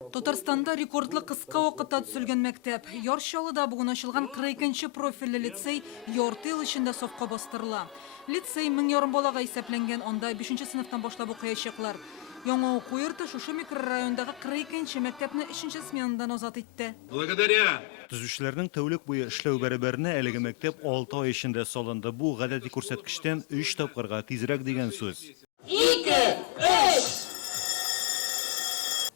Татарстанда рекордлы кыска вакытта төзелгән мәктәп. Яршалыда бүген ачылган 42-нче профильле лицей ярты ел эчендә сафка бастырыла. Лицей 1000 ярым балага исәпләнгән, анда 5-нче сыйныфтан башлап укыячаклар. Яңа уку йорты шушы микрорайондагы 42-нче мәктәпне 3-нче сменадан азат итте. Благодаря Төзүчеләрнең тәүлек буе эшләү бәрабәренә әлеге мәктәп 6 ай эчендә салынды. Бу гадәти күрсәткечтән 3 тапкырга тизрәк дигән сүз.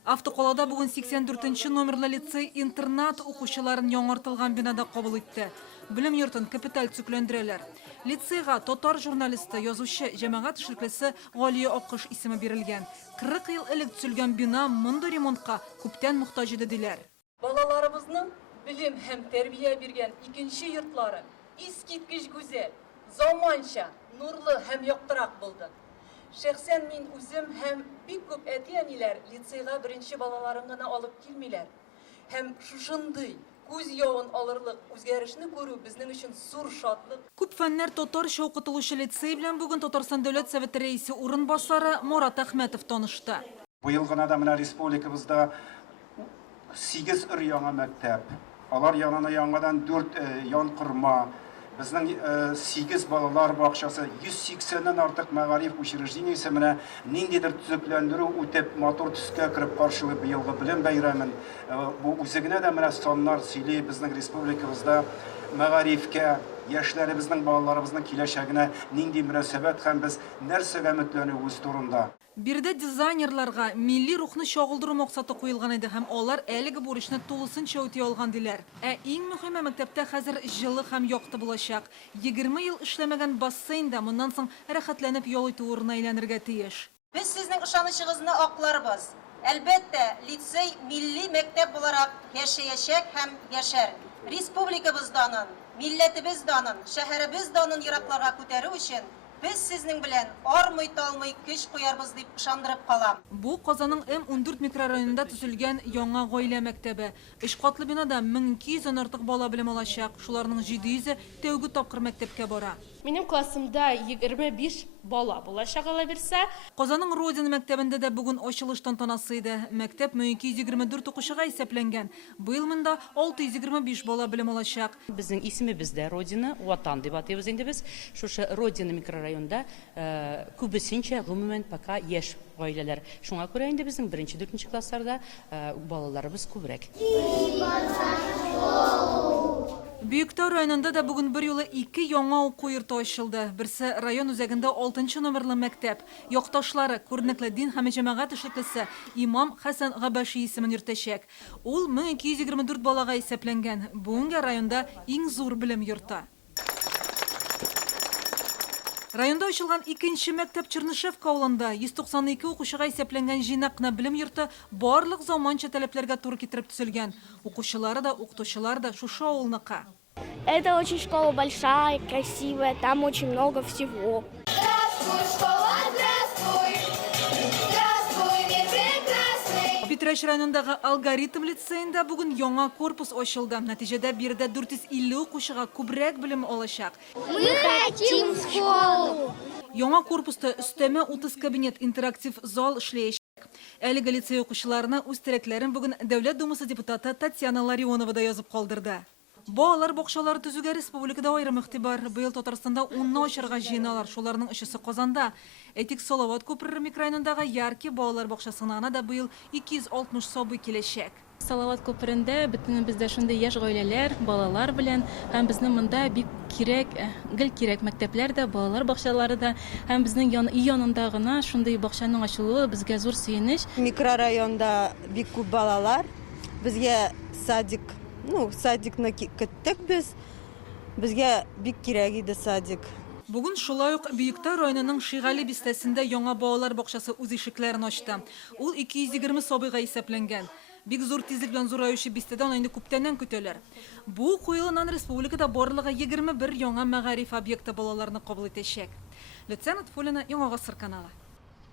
Автоколада бүген 84-нче номерлы лицей интернат укучыларын яңартылган бинада кабул итте. Белем йортын капиталь төзекләндерәләр. Лицейга татар журналисты, язучы, җәмәгать эшлеклесе Галия Акыш исеме бирелгән. 40 ел элек төзелгән бина монда ремонтка күптән мохтаҗ иде диләр. Балаларыбызның билим һәм тәрбия биргән икенче йортлары искиткеч гүзәл, заманча, нурлы һәм яктырак булды. Шәхсән мин үзем һәм бик күп әти-әниләр лицейга беренче балаларын гына алып килмиләр. Һәм шушындый күз явын алырлык үзгәрешне күрү безнең өчен зур шатлык. Күп фәннәр татарча укытылучы лицей белән бүген Татарстан дәүләт советы рәисе урынбасары Мурат Әхмәтов танышты. Быел гына да менә республикабызда 8 өр-яңа мәктәп. Алар янына яңадан 4 ян корма. Безнең 8 балалар бакчасы, 180-нән артык мәгариф учреждениесе менә ниндидер төзекләндерү үтеп матур төскә кереп каршылый быелгы белем бәйрәмен. Бу үзегенә дә менә соннар сөйли безнең республикабызда мәгарифкә, яшьләребезнең, балаларыбызның киләчәгенә нинди мөнәсәбәт һәм без нәрсәгә өметләнүебез турында. Бирдә дизайнерларга милли рухны чагылдыру максаты куелган иде һәм алар әлеге бурычны тулысынча үти алган диләр. Иң мөһиме мәктәптә хәзер җылы һәм якты булачак. 20 ел эшләмәгән бассейн да моннан соң рәхәтләнеп ял итү урынына әйләнергә тиеш. Biz sizning ышанычыгызны акларбыз. Әлбәттә, лицей милли мәктәп буларак яшәячәк һәм яшәр. Республикабыз данын, милләтебез данын, шәһәребез данын еракларга күтәрү өчен biz sizning белән армый-талмый көч куярбыз дип ышандырып калам. Бу Казанның М14 микрорайонында төзелгән яңа гаилә мәктәбе. 3 катлы бинада 1200-дән артык бала белем алачак. Шуларның 700-е тәүге тапкыр мәктәпкә бара. Минем классымда 25 бала булачак ала бирсә. Казанның Родина мәктәбендә дә бүген ачылыш тантанасы иде. Мәктәп 1224 укучыга исәпләнгән. Быел монда 625 бала белем алачак. Безнең исемебез дә Родина, ватан дип атыйбыз инде без. Шушы Родина микрорайонда күбесенчә гомумән пока яшь гаиләләр. Шуңа күрә инде безнең 1-4 классларда балаларыбыз күбрәк. Бөектау районында да бүген бер юлы 2 яңа уку йорты ачылды. Берсе район үзәгендә 6-нчы номерлы мәктәп. Якташлары күренекле дин һәм җәмәгать эшлеклесе Имам Хәсән Габаши исемен йөртәчәк. Ул 1224 балага исәпләнгән. Бүгенге районда иң зур белем йорты. Районда ачылган 2-нче мәктәп Чернышевка авылында 192 укучыга исәпләнгән җыйнакны белем йорты барлык заманча таләпләргә туры китереп төзелгән. Укучылары да, укытучылар да шушы авылныкы. Это очень школа большая, красивая, там очень много всего. Питрәч районындагы алгоритм лицейында бүген яңа корпус ачылды. Нәтиҗәдә биредә 450 укучыга күбрәк белем алачак. Мы хотим школу! Яңа корпуста өстәмә 30 кабинет, интерактив зал эшләячәк. Әлеге лицей укучыларына үз теләкләрен бүген Дәүләт Думасы депутаты Татьяна Ларионова да язып калдырды. Балалар бакчалары төзүгә республикада аерым игътибар. Быел Татарстанда 10 ачарга җыеналар. Шуларның өчесе Казанда. Әйтик, Салават күпер микрорайонындагы Ярки балалар бакчасына да быел 260 сабый киләчәк. Салават күперендә бөтенебездә шундый яшь гаиләләр, балалар белән һәм безнең монда бик кирәк, гел кирәк мәктәпләр дә, балалар бакчалары да һәм безнең янында гына шундый бакчаның ачылуы безгә зур сөенеч. Микрорайонда бик күп балалар. Безгә садикны көттек без. Безгә бик кирәк иде садик. Бүген шулай ук Бөектау районының Шигали бистәсендә яңа балалар бакчасы үз ишекләрен ачты. Ул 220 сабыйга исәпләнгән. Бик зур тизлек белән зураючы бистәдән инде күптәннән көтәләр. Бу куелыннан республикада барлыгы 21 яңа мәгариф объекты балаларны кабул итәчәк. Лөтсәнат Фулина, Яңа Гасыр каналы.